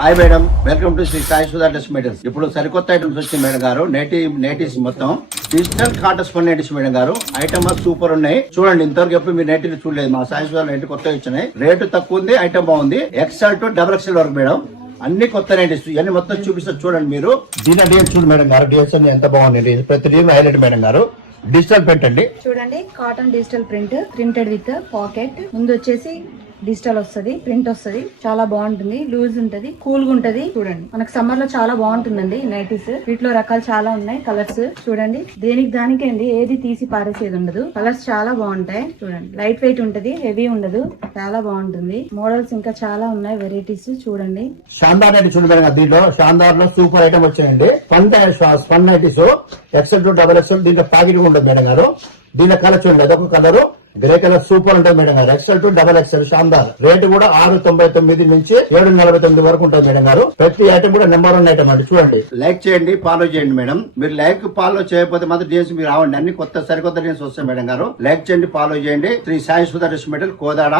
Hi madam, welcome to Shri Sai Sudha dress materials. ఇప్పుడు సరికొత్త items వచ్చింది మేడం గారు. నేటివ్స్ మొత్తం digital cotton spun nighties madam గారు. ఐటమ్ సూపర్ ఉన్నాయి. చూడండి, ఇంతవరకు ఎప్పుడు మీరు నైటీలు చూడలేదు. మా సాయి సుధా నైటీ కొత్తగా ఇచ్చినాయి. రేటు తక్కువ ఉంది, ఐటమ్ బాగుంది. ఎక్స్ఎల్ టు XXL వరకు మేడం. అన్ని కొత్త నైటీస్ ఇవన్నీ మొత్తం చూపిస్తారు చూడండి మీరు. దీని డిజైన్ చూడండి మేడం గారు. డిజైన్ ఎంత బాగుంది. ప్రతి డిజైన్ హైలైట్ మేడం గారు. డిజిటల్ ప్రింట్ అండి. చూడండి, cotton digital print, printed with pocket. ముందు వచ్చేసి డిజిటల్ వస్తది, ప్రింట్ వస్తది. చాలా బాగుంటుంది, లూజ్ ఉంటది, కూల్ గా ఉంటది. చూడండి, మనకు సమ్మర్ లో చాలా బాగుంటుందండి నైటీస్. వీటిలో రకాలు చాలా ఉన్నాయి. కలర్స్ చూడండి, దానికి అండి ఏది తీసి పారేసేది ఉండదు. కలర్స్ చాలా బాగుంటాయి. చూడండి, లైట్ వెయిట్ ఉంటది, హెవీ ఉండదు. చాలా బాగుంటుంది. మోడల్స్ ఇంకా చాలా ఉన్నాయి, వెరైటీస్. చూడండి, షాందార్ నైటీ చూడండి మేడం. దీంట్లో షాందార్ లో సూపర్ ఐటమ్ వచ్చాయండి. Spun nighties XL to XXL. దీంట్లో ప్యాకెట్ ఉంటుంది మేడం గారు. దీని కలర్ చూడండి, అదొక కలర్ గ్రే కలర్ సూపర్ ఉంటుంది మేడం గారు. XL to XXL షాందార్. రేటు కూడా 699 నుంచి 749 వరకు ఉంటుంది మేడం గారు. ప్రతి ఐటమ్ కూడా నెంబర్ 1 ఐటమ్ అండి. చూడండి, లైక్ చేయండి, ఫాలో చేయండి మేడం. మీరు లైక్ ఫాలో చేయకపోతే మాత్రం డిజైన్స్ మీరు రావండి. అన్ని సరికొత్త డిజైన్స్ వస్తాయి మేడం గారు. లైక్ చేయండి, ఫాలో చేయండి. Shri Sai Sudha dress material, Kodad.